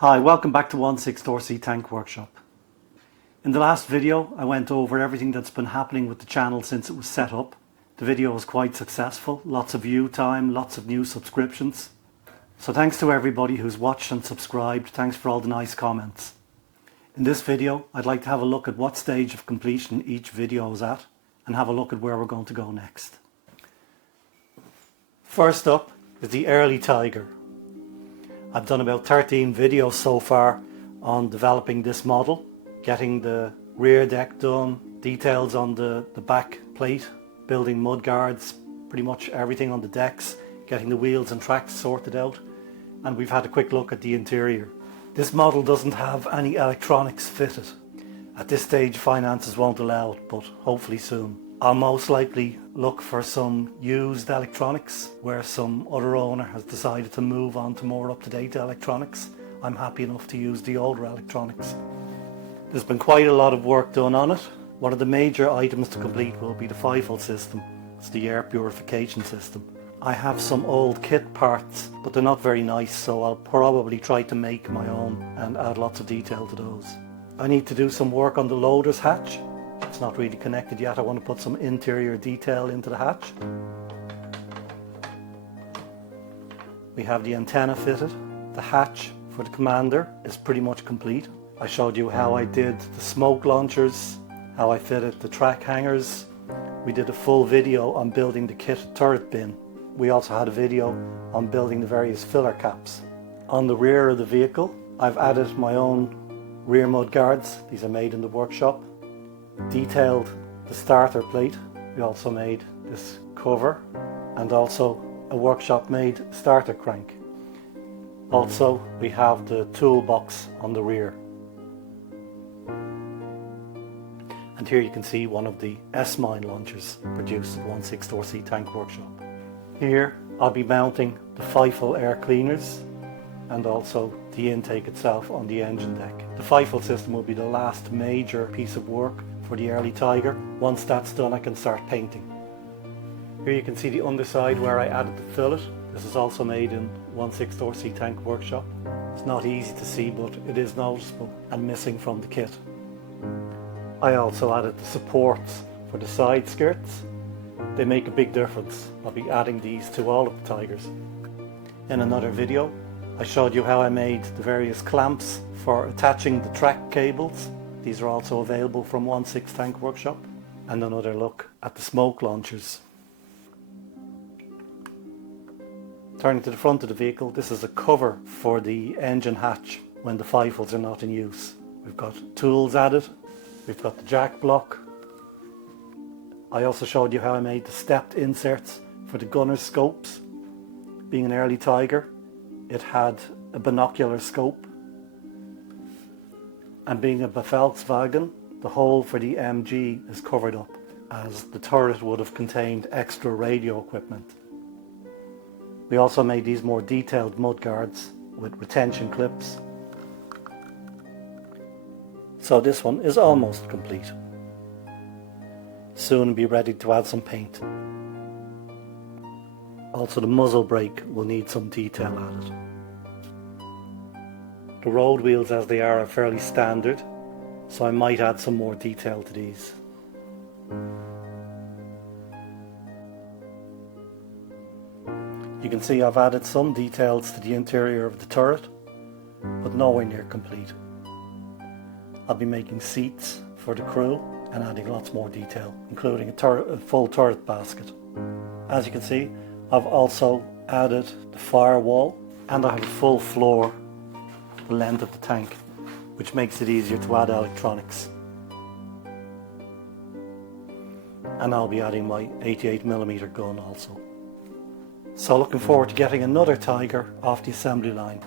Hi, welcome back to Pz Tank Workshop. In the last video I went over everything that's been happening with the channel since it was set up. The video was quite successful, lots of view time, lots of new subscriptions. So thanks to everybody who's watched and subscribed, thanks for all the nice comments. In this video I'd like to have a look at what stage of completion each video is at and have a look at where we're going to go next. First up is the early Tiger. I've done about 13 videos so far on developing this model, getting the rear deck done, details on the back plate, building mudguards, pretty much everything on the decks, getting the wheels and tracks sorted out, and we've had a quick look at the interior. This model doesn't have any electronics fitted. At this stage finances won't allow it, but hopefully soon. I'll most likely look for some used electronics where some other owner has decided to move on to more up-to-date electronics. I'm happy enough to use the older electronics. There's been quite a lot of work done on it. One of the major items to complete will be the FIFO system. It's the air purification system. I have some old kit parts, but they're not very nice, so I'll probably try to make my own and add lots of detail to those. I need to do some work on the loader's hatch. It's not really connected yet. I want to put some interior detail into the hatch. We have the antenna fitted. The hatch for the commander is pretty much complete. I showed you how I did the smoke launchers, how I fitted the track hangers. We did a full video on building the kit turret bin. We also had a video on building the various filler caps. On the rear of the vehicle, I've added my own rear mud guards. These are made in the workshop. Detailed the starter plate. We also made this cover and also a workshop made starter crank. Also we have the toolbox on the rear. And here you can see one of the S-mine launchers produced at Pz Tank Workshop. Here I'll be mounting the FIFO air cleaners and also the intake itself on the engine deck. The FIFO system will be the last major piece of work for the early Tiger. Once that's done I can start painting. Here you can see the underside where I added the fillet. This is also made in Pz Tank Workshop. It's not easy to see, but it is noticeable and missing from the kit. I also added the supports for the side skirts. They make a big difference. I'll be adding these to all of the Tigers. In another video I showed you how I made the various clamps for attaching the track cables. These are also available from Pz Tank Workshop. And another look at the smoke launchers. Turning to the front of the vehicle, this is a cover for the engine hatch when the FIFOs are not in use. We've got tools added, we've got the jack block. I also showed you how I made the stepped inserts for the gunner's scopes. Being an early Tiger, it had a binocular scope. And being a Volkswagen, the hole for the MG is covered up, as the turret would have contained extra radio equipment. We also made these more detailed mudguards with retention clips. So this one is almost complete. Soon be ready to add some paint. Also the muzzle brake will need some detail added. The road wheels as they are fairly standard, so I might add some more detail to these. You can see I've added some details to the interior of the turret, but nowhere near complete. I'll be making seats for the crew and adding lots more detail, including a full turret basket. As you can see, I've also added the firewall and I have a full floor the length of the tank, which makes it easier to add electronics. And I'll be adding my 88mm gun also. So looking forward to getting another Tiger off the assembly line.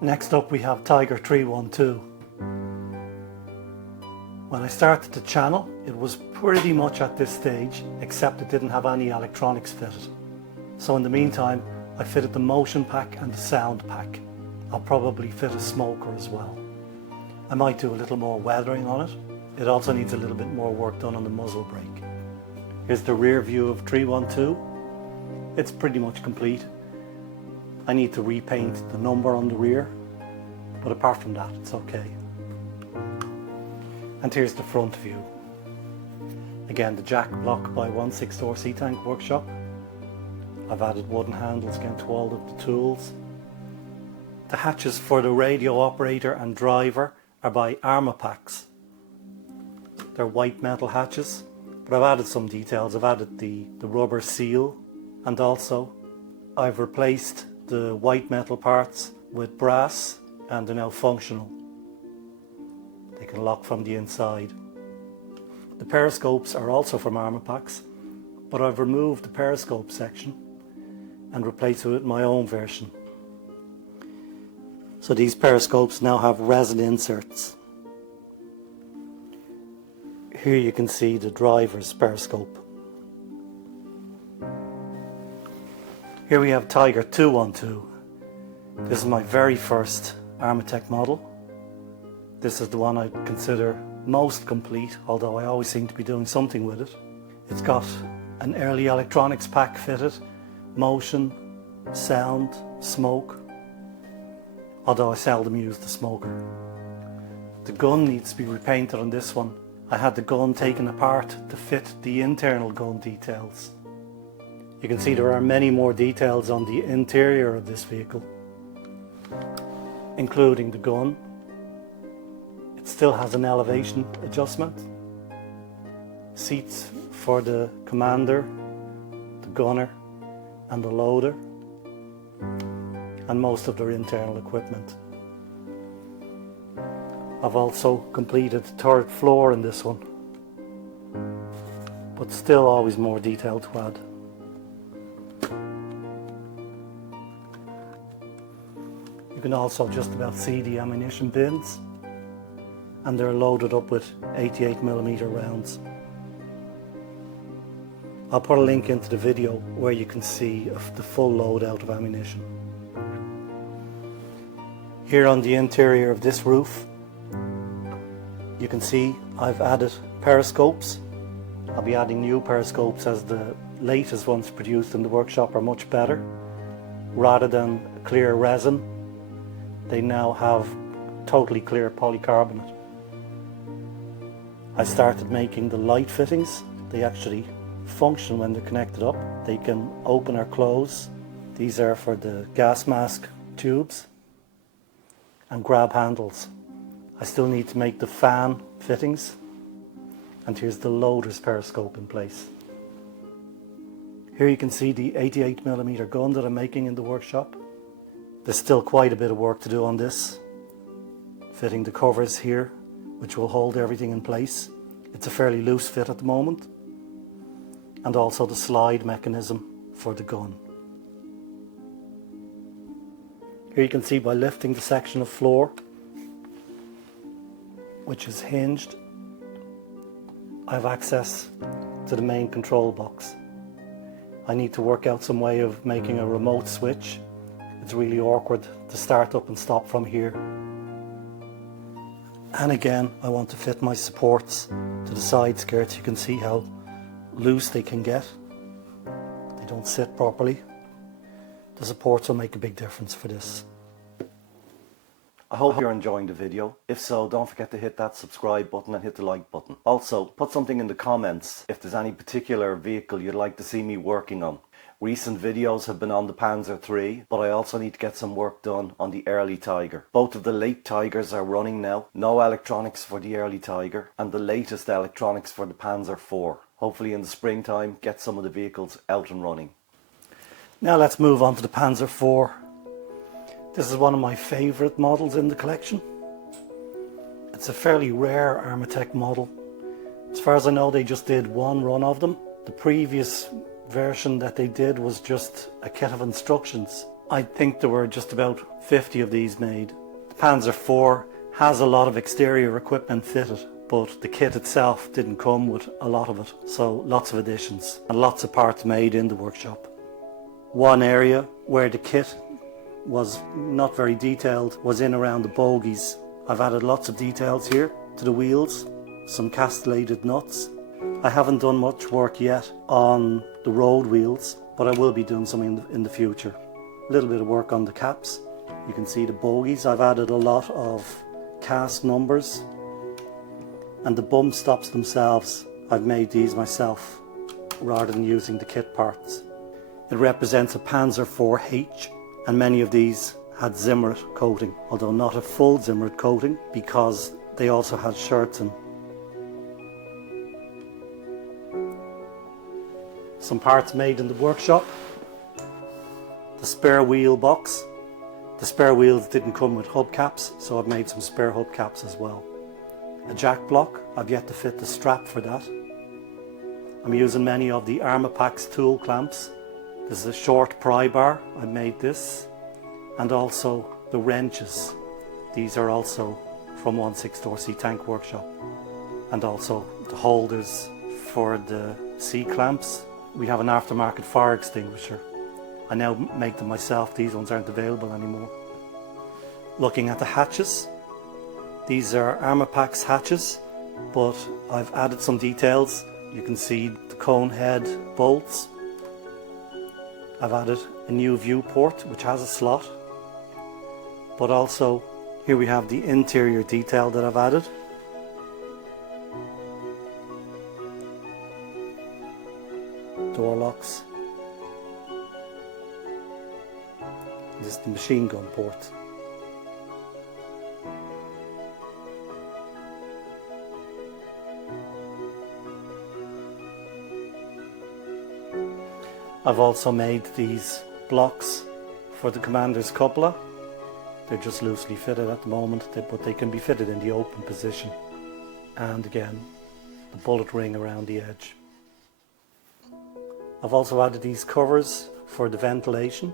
Next up we have Tiger 312. When I started the channel it was pretty much at this stage, except it didn't have any electronics fitted. So in the meantime I fitted the motion pack and the sound pack. I'll probably fit a smoker as well. I might do a little more weathering on it. It also needs a little bit more work done on the muzzle brake. Here's the rear view of 312. It's pretty much complete. I need to repaint the number on the rear, but apart from that it's okay. And here's the front view. Again, the jack block by 1/6 Sea Tank Workshop. I've added wooden handles again to all of the tools. The hatches for the radio operator and driver are by Armortek. They're white metal hatches, but I've added some details. I've added the rubber seal, and also I've replaced the white metal parts with brass, and they're now functional. They can lock from the inside. The periscopes are also from Armortek, but I've removed the periscope section and replaced it with my own version. So these periscopes now have resin inserts. Here you can see the driver's periscope. Here we have Tiger 212. This is my very first Armortek model. This is the one I consider most complete, although I always seem to be doing something with it. It's got an early electronics pack fitted, motion, sound, smoke, although I seldom use the smoker. The gun needs to be repainted on this one. I had the gun taken apart to fit the internal gun details. You can see there are many more details on the interior of this vehicle, including the gun. It still has an elevation adjustment, seats for the commander, the gunner and the loader, and most of their internal equipment. I've also completed the third floor in this one, but still always more detail to add. You can also just about see the ammunition bins, and they're loaded up with 88mm rounds. I'll put a link into the video where you can see the full loadout of ammunition. Here on the interior of this roof, you can see I've added periscopes. I'll be adding new periscopes as the latest ones produced in the workshop are much better. Rather than clear resin, they now have totally clear polycarbonate. I started making the light fittings. They actually function when they're connected up. They can open or close. These are for the gas mask tubes and grab handles. I still need to make the fan fittings, and here's the loader's periscope in place. Here you can see the 88mm gun that I'm making in the workshop. There's still quite a bit of work to do on this. Fitting the covers here, which will hold everything in place. It's a fairly loose fit at the moment. And also the slide mechanism for the gun. Here you can see by lifting the section of floor, which is hinged, I have access to the main control box. I need to work out some way of making a remote switch. It's really awkward to start up and stop from here. And again, I want to fit my supports to the side skirts. You can see how loose they can get. They don't sit properly. The supports will make a big difference for this. I hope you're enjoying the video. If so, don't forget to hit that subscribe button and hit the like button. Also, put something in the comments if there's any particular vehicle you'd like to see me working on. Recent videos have been on the Panzer III, but I also need to get some work done on the early Tiger. Both of the late Tigers are running now. No electronics for the early Tiger, and the latest electronics for the Panzer IV. Hopefully in the springtime, get some of the vehicles out and running. Now let's move on to the Panzer IV. This is one of my favourite models in the collection. It's a fairly rare Armortek model. As far as I know, they just did one run of them. The previous version that they did was just a kit of instructions. I think there were just about 50 of these made. The Panzer IV has a lot of exterior equipment fitted, but the kit itself didn't come with a lot of it. So lots of additions and lots of parts made in the workshop. One area where the kit was not very detailed was in around the bogies. I've added lots of details here to the wheels, some castellated nuts. I haven't done much work yet on the road wheels, but I will be doing some in the future. A little bit of work on the caps. You can see the bogies. I've added a lot of cast numbers, and the bump stops themselves, I've made these myself rather than using the kit parts. It represents a Panzer IV H, and many of these had Zimmerit coating, although not a full Zimmerit coating because they also had shirts in. Some parts made in the workshop. The spare wheel box. The spare wheels didn't come with hubcaps, so I've made some spare hubcaps as well. A jack block, I've yet to fit the strap for that. I'm using many of the Armortek's tool clamps. This is a short pry bar, I made this. And also the wrenches. These are also from 1/6 Tank Workshop. And also the holders for the C-clamps. We have an aftermarket fire extinguisher. I now make them myself, these ones aren't available anymore. Looking at the hatches, these are Armortek's hatches, but I've added some details. You can see the cone head bolts. I've added a new viewport which has a slot, but also here we have the interior detail that I've added. Door locks. This is the machine gun port. I've also made these blocks for the commander's cupola. They're just loosely fitted at the moment, but they can be fitted in the open position. And again, the bullet ring around the edge. I've also added these covers for the ventilation.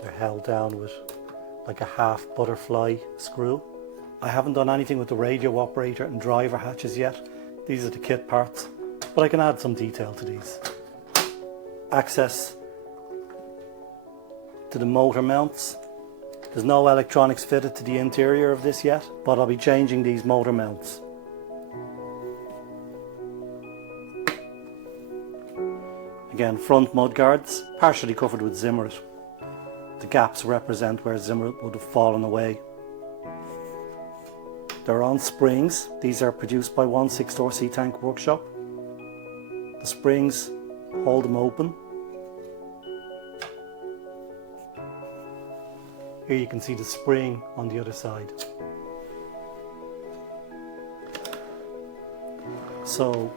They're held down with like a half butterfly screw. I haven't done anything with the radio operator and driver hatches yet. These are the kit parts, but I can add some detail to these. Access to the motor mounts. There's no electronics fitted to the interior of this yet, but I'll be changing these motor mounts. Again, front mudguards, partially covered with Zimmerit. The gaps represent where Zimmerit would have fallen away. They're on springs. These are produced by 1/6 Tank Workshop. The springs hold them open. Here you can see the spring on the other side. So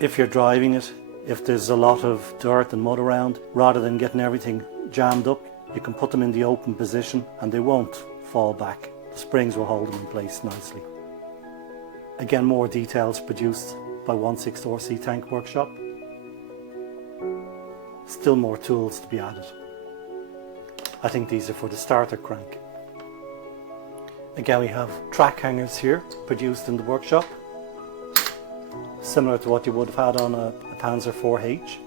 if you're driving it, if there's a lot of dirt and mud around, rather than getting everything jammed up, you can put them in the open position and they won't fall back. The springs will hold them in place nicely. Again, more details produced by 1/6 Tank Workshop. Still more tools to be added. I think these are for the starter crank. Again, we have track hangers here produced in the workshop, similar to what you would have had on a Panzer IV H.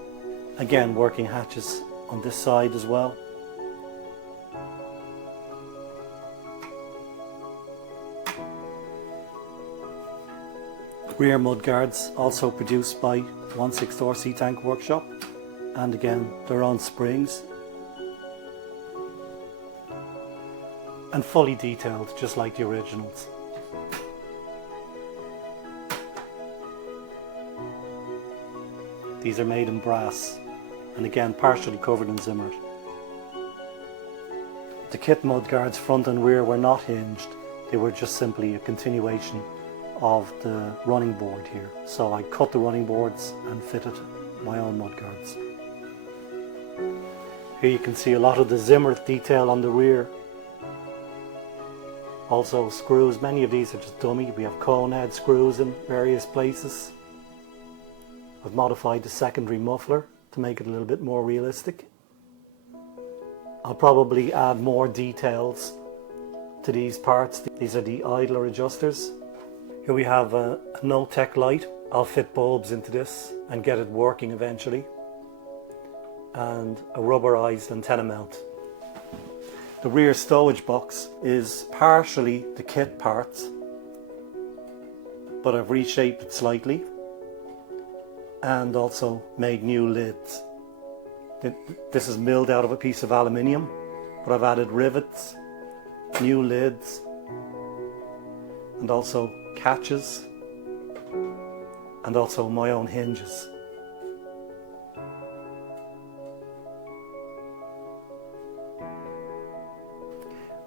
Again, working hatches on this side as well. Rear mudguards also produced by 1/6 Tank Workshop, and again they're on springs and fully detailed just like the originals. These are made in brass and again partially covered in Zimmerit. The kit mudguards front and rear were not hinged, they were just simply a continuation of the running board here. So I cut the running boards and fitted my own mudguards. Here you can see a lot of the Zimmerit detail on the rear. Also screws, many of these are just dummy. We have cone head screws in various places. I've modified the secondary muffler to make it a little bit more realistic. I'll probably add more details to these parts. These are the idler adjusters. Here we have a no-tech light. I'll fit bulbs into this and get it working eventually. And a rubberized antenna mount. The rear stowage box is partially the kit parts but I've reshaped it slightly and also made new lids. This is milled out of a piece of aluminium, but I've added rivets, new lids, and also catches, and also my own hinges.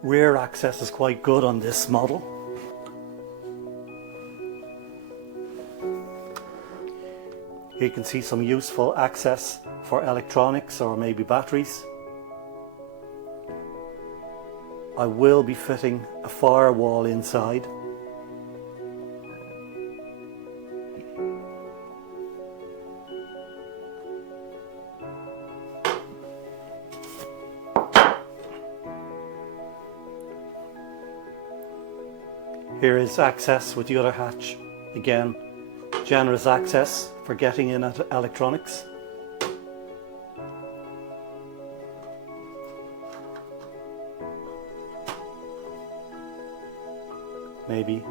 Rear access is quite good on this model. Here you can see some useful access for electronics or maybe batteries. I will be fitting a firewall inside. Here is access with the other hatch. Again, generous access for getting in at electronics. Maybe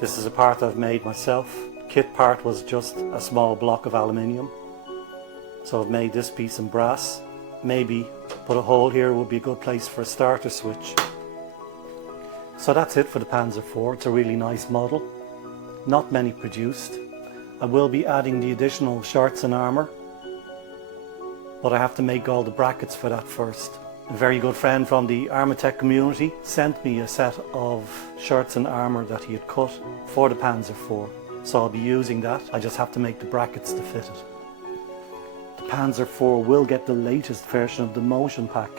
this is a part I've made myself. Kit part was just a small block of aluminium, so I've made this piece in brass. Maybe put a hole here would be a good place for a starter switch. So that's it for the Panzer IV. It's a really nice model. Not many produced. I will be adding the additional shorts and armour, but I have to make all the brackets for that first. A very good friend from the Armortek community sent me a set of shorts and armour that he had cut for the Panzer IV. So I'll be using that. I just have to make the brackets to fit it. The Panzer IV will get the latest version of the motion pack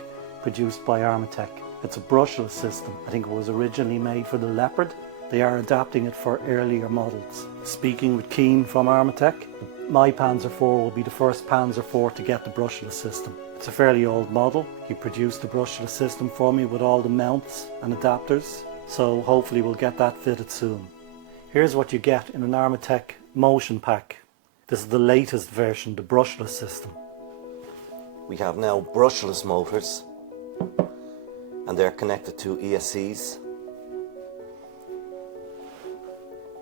produced by Armortek. It's a brushless system. I think it was originally made for the Leopard. They are adapting it for earlier models. Speaking with Keen from Armortek, my Panzer IV will be the first Panzer IV to get the brushless system. It's a fairly old model. He produced the brushless system for me with all the mounts and adapters, so hopefully we'll get that fitted soon. Here's what you get in an Armortek motion pack. This is the latest version, the brushless system. We have now brushless motors, and they're connected to ESCs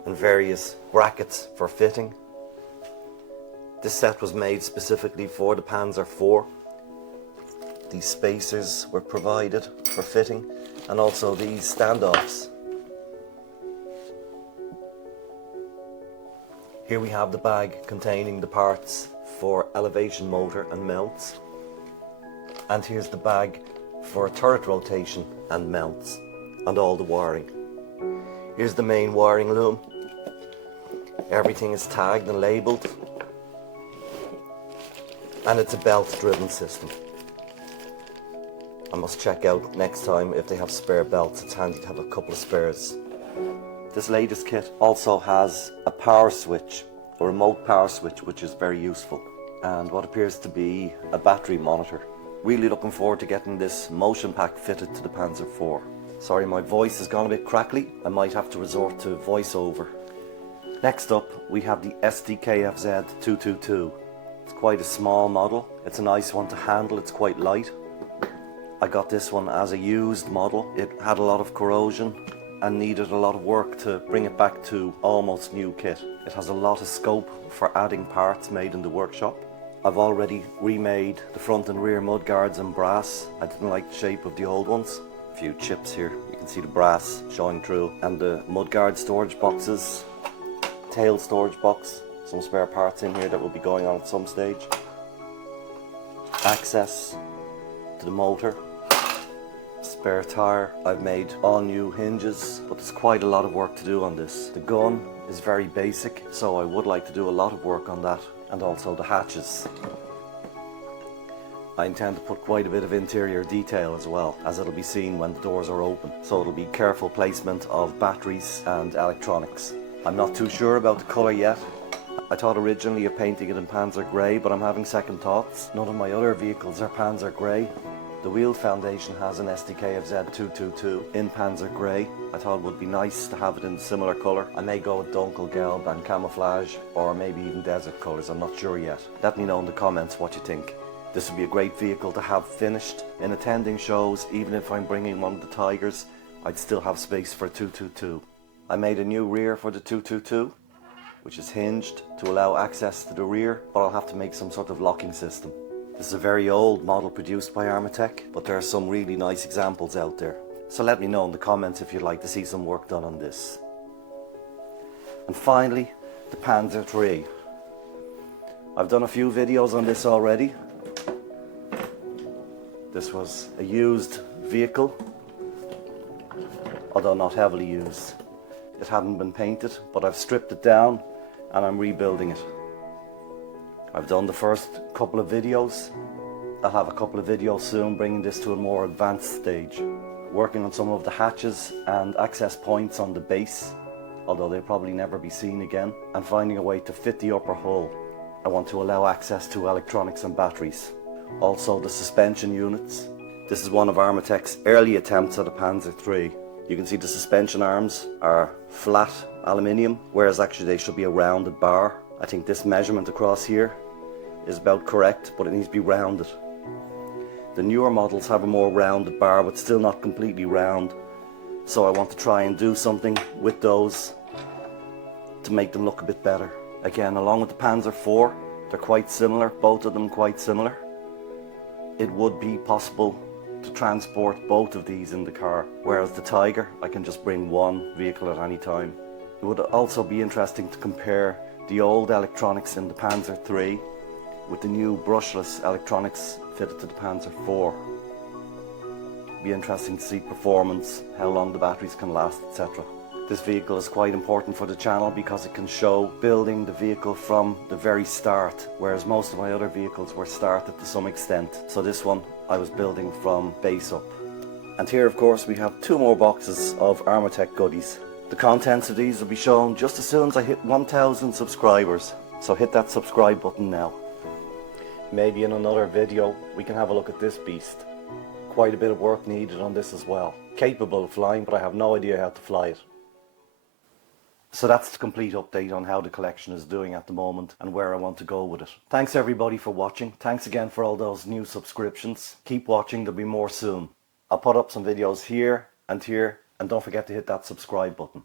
and various brackets for fitting. This set was made specifically for the Panzer IV. These spacers were provided for fitting, and also these standoffs. Here we have the bag containing the parts for elevation motor and mounts, and here's the bag for turret rotation and mounts and all the wiring. Here's the main wiring loom. Everything is tagged and labelled, and it's a belt driven system. I must check out next time if they have spare belts. It's handy to have a couple of spares. This latest kit also has a power switch, a remote power switch, which is very useful, and what appears to be a battery monitor. Really looking forward to getting this motion pack fitted to the Panzer IV. Sorry, my voice has gone a bit crackly. I might have to resort to voiceover. Next up, we have the Sdkfz 222. It's quite a small model. It's a nice one to handle. It's quite light. I got this one as a used model. It had a lot of corrosion and needed a lot of work to bring it back to almost new kit. It has a lot of scope for adding parts made in the workshop. I've already remade the front and rear mudguards in brass. I didn't like the shape of the old ones. A few chips here. You can see the brass showing through. And the mudguard storage boxes, tail storage box, some spare parts in here that will be going on at some stage. Access to the motor. Spare tyre. I've made all new hinges, but there's quite a lot of work to do on this. The gun is very basic, so I would like to do a lot of work on that, and also the hatches. I intend to put quite a bit of interior detail as well, as it'll be seen when the doors are open, so it'll be careful placement of batteries and electronics. I'm not too sure about the colour yet. I thought originally of painting it in Panzer Grey, but I'm having second thoughts. None of my other vehicles are Panzer Grey. The wheel foundation has an Sdkfz 222 in Panzer Grey. I thought it would be nice to have it in a similar colour. I may go with Dunkelgelb and camouflage, or maybe even desert colours, I'm not sure yet. Let me know in the comments what you think. This would be a great vehicle to have finished. In attending shows, even if I'm bringing one of the Tigers, I'd still have space for a 222. I made a new rear for the 222, which is hinged to allow access to the rear, but I'll have to make some sort of locking system. This is a very old model produced by Armortek, but there are some really nice examples out there. So let me know in the comments if you'd like to see some work done on this. And finally, the Panzer III. I've done a few videos on this already. This was a used vehicle, although not heavily used. It hadn't been painted, but I've stripped it down and I'm rebuilding it. I've done the first couple of videos. I'll have a couple of videos soon bringing this to a more advanced stage. Working on some of the hatches and access points on the base, although they'll probably never be seen again, and finding a way to fit the upper hull. I want to allow access to electronics and batteries. Also the suspension units. This is one of Armortek's early attempts at a Panzer III. You can see the suspension arms are flat aluminium, whereas actually they should be a rounded bar. I think this measurement across here is about correct, but it needs to be rounded. The newer models have a more rounded bar, but still not completely round. So I want to try and do something with those to make them look a bit better. Again, along with the Panzer IV, they're quite similar, both of them quite similar. It would be possible to transport both of these in the car, whereas the Tiger, I can just bring one vehicle at any time. It would also be interesting to compare the old electronics in the Panzer III with the new brushless electronics fitted to the Panzer IV. It'd be interesting to see performance, how long the batteries can last, etc. This vehicle is quite important for the channel because it can show building the vehicle from the very start, whereas most of my other vehicles were started to some extent. So this one I was building from base up. And here of course we have 2 more boxes of Armortek goodies. The contents of these will be shown just as soon as I hit 1,000 subscribers. So hit that subscribe button now. Maybe in another video we can have a look at this beast. Quite a bit of work needed on this as well. Capable of flying, but I have no idea how to fly it. So that's the complete update on how the collection is doing at the moment and where I want to go with it. Thanks everybody for watching. Thanks again for all those new subscriptions. Keep watching, there'll be more soon. I'll put up some videos here, and don't forget to hit that subscribe button.